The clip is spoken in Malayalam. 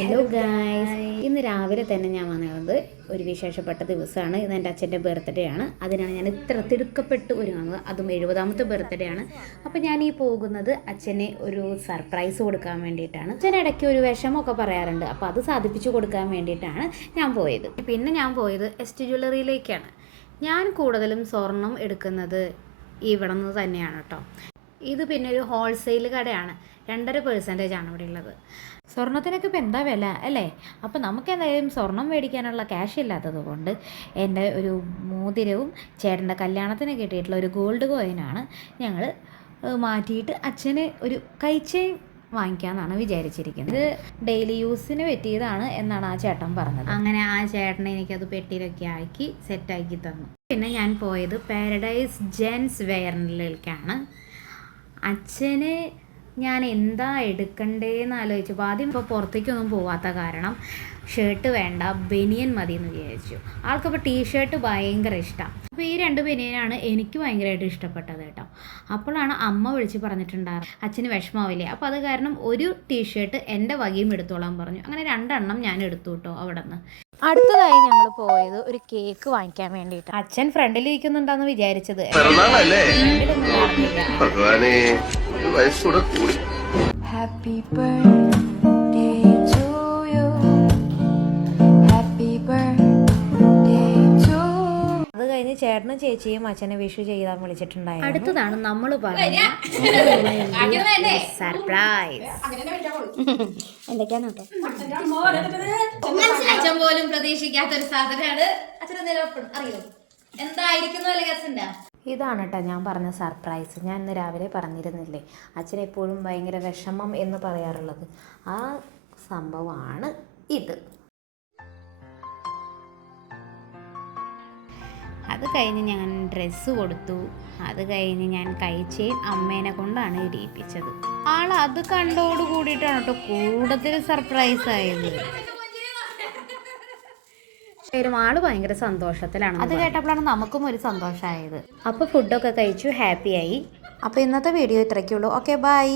ഹലോ ഗായ്സ്, ഇന്ന് രാവിലെ തന്നെ ഞാൻ വന്നത് ഒരു വിശേഷപ്പെട്ട ദിവസമാണ്. ഇന്ന് എൻ്റെ അച്ഛൻ്റെ ബർത്ത്ഡേ ആണ്. അതിനാണ് ഞാൻ ഇത്ര തിടുക്കപ്പെട്ട് ഒരുങ്ങുന്നത്. അതും 70ാമത്തെ ബർത്ത്ഡേ ആണ്. അപ്പോൾ ഞാൻ ഈ പോകുന്നത് അച്ഛനെ ഒരു സർപ്രൈസ് കൊടുക്കാൻ വേണ്ടിയിട്ടാണ്. അച്ഛൻ ഇടയ്ക്ക് ഒരു വിഷമമൊക്കെ പറയാറുണ്ട്. അപ്പോൾ അത് സാധിപ്പിച്ചു കൊടുക്കാൻ വേണ്ടിയിട്ടാണ് ഞാൻ പോയത്. പിന്നെ ഞാൻ പോയത് എസ് ജ്വല്ലറിയിലേക്കാണ്. ഞാൻ കൂടുതലും സ്വർണം എടുക്കുന്നത് ഇവിടെ നിന്ന് തന്നെയാണ് കേട്ടോ. ഇത് പിന്നെ ഒരു ഹോൾസെയിൽ കടയാണ്. 2.5% ആണ് ഇവിടെ ഉള്ളത്. സ്വർണത്തിനൊക്കെ ഇപ്പം എന്താ വില അല്ലേ? അപ്പോൾ നമുക്ക് എന്തായാലും സ്വർണം മേടിക്കാനുള്ള ക്യാഷ് ഇല്ലാത്തത് കൊണ്ട് എൻ്റെ ഒരു മോതിരവും ചേട്ടൻ്റെ കല്യാണത്തിന് കിട്ടിയിട്ടുള്ള ഒരു ഗോൾഡ് കോയിനാണ് ഞങ്ങൾ മാറ്റിയിട്ട് അച്ഛന് ഒരു കൈച്ചെയിൻ വാങ്ങിക്കാമെന്നാണ് വിചാരിച്ചിരിക്കുന്നത്. ഇത് ഡെയിലി യൂസിന് പറ്റിയതാണ് എന്നാണ് ആ ചേട്ടൻ പറഞ്ഞത്. അങ്ങനെ ആ ചേട്ടൻ എനിക്കത് പെട്ടിയിലൊക്കെ ആക്കി സെറ്റാക്കി തന്നു. പിന്നെ ഞാൻ പോയത് പാരഡൈസ് ജെൻസ് വെയറിലേക്കാണ്. അച്ഛന് ഞാൻ എന്താ എടുക്കണ്ടേന്ന് ആലോചിച്ചപ്പോൾ ആദ്യം ഇപ്പോൾ പുറത്തേക്കൊന്നും പോവാത്ത കാരണം ഷർട്ട് വേണ്ട, ബനിയൻ മതി എന്ന് വിചാരിച്ചു. ആൾക്കപ്പോൾ ടീഷർട്ട് ഭയങ്കര ഇഷ്ടമാണ്. അപ്പോൾ ഈ 2 ബനിയനാണ് എനിക്ക് ഭയങ്കരമായിട്ട് ഇഷ്ടപ്പെട്ടത് കേട്ടോ. അപ്പോഴാണ് അമ്മ വിളിച്ച് പറഞ്ഞിട്ടുണ്ടായിരുന്നു അച്ഛന് വിഷമാവില്ലേ, അപ്പോൾ അത് കാരണം ഒരു ടീഷർട്ട് എൻ്റെ വകയും എടുത്തോളാൻ പറഞ്ഞു. അങ്ങനെ 2 എണ്ണം ഞാൻ എടുത്തു കേട്ടോ അവിടെ നിന്ന്. അടുത്തതായി ഞങ്ങൾ പോയത് ഒരു കേക്ക് വാങ്ങിക്കാൻ വേണ്ടിയിട്ട്. അച്ഛൻ ഫ്രണ്ടിൽ ഇരിക്കുന്നുണ്ടെന്ന് വിചാരിച്ചത് Happy birthday to you. Happy birthday to. അത് കഴിഞ്ഞ് ചേട്ടനും ചേച്ചിയും അച്ഛനെ വിഷു ചെയ്താൽ വിളിച്ചിട്ടുണ്ടായിരുന്നു. അടുത്തതാണ് നമ്മൾ പറഞ്ഞ സർപ്രൈസ്. എന്തൊക്കെയാന്ന് അച്ഛൻ പോലും പ്രതീക്ഷിക്കാത്തൊരു സാധനമാണ്. അറിയോ എന്തായിരിക്കുന്നു? ഇതാണ് കേട്ടോ ഞാൻ പറഞ്ഞ സർപ്രൈസ്. ഞാൻ ഇന്ന് രാവിലെ പറഞ്ഞിരുന്നില്ലേ അച്ഛൻ എപ്പോഴും ഭയങ്കര വിഷമം എന്ന് പറയാറുള്ളത്. ആ സംഭവമാണ് ഇത്. അത് കഴിഞ്ഞ് ഞാൻ ഡ്രസ്സ് കൊടുത്തു. അത് കഴിഞ്ഞ് ഞാൻ കഴിച്ചേൻ അമ്മേനെ കൊണ്ടാണ് ഇടിയിപ്പിച്ചത്. ആൾ അത് കണ്ടോട് കൂടിയിട്ടാണ് കേട്ടോ കൂടുതൽ സർപ്രൈസ് ആയത്. ആള് ഭയങ്കര സന്തോഷത്തിലാണ്. അത് കേട്ടപ്പോഴാണ് നമുക്കും ഒരു സന്തോഷമായത്. അപ്പോൾ ഫുഡൊക്കെ കഴിച്ചു, ഹാപ്പിയായി. അപ്പോൾ ഇന്നത്തെ വീഡിയോ ഇത്രയ്ക്കുള്ളൂ. Okay, by.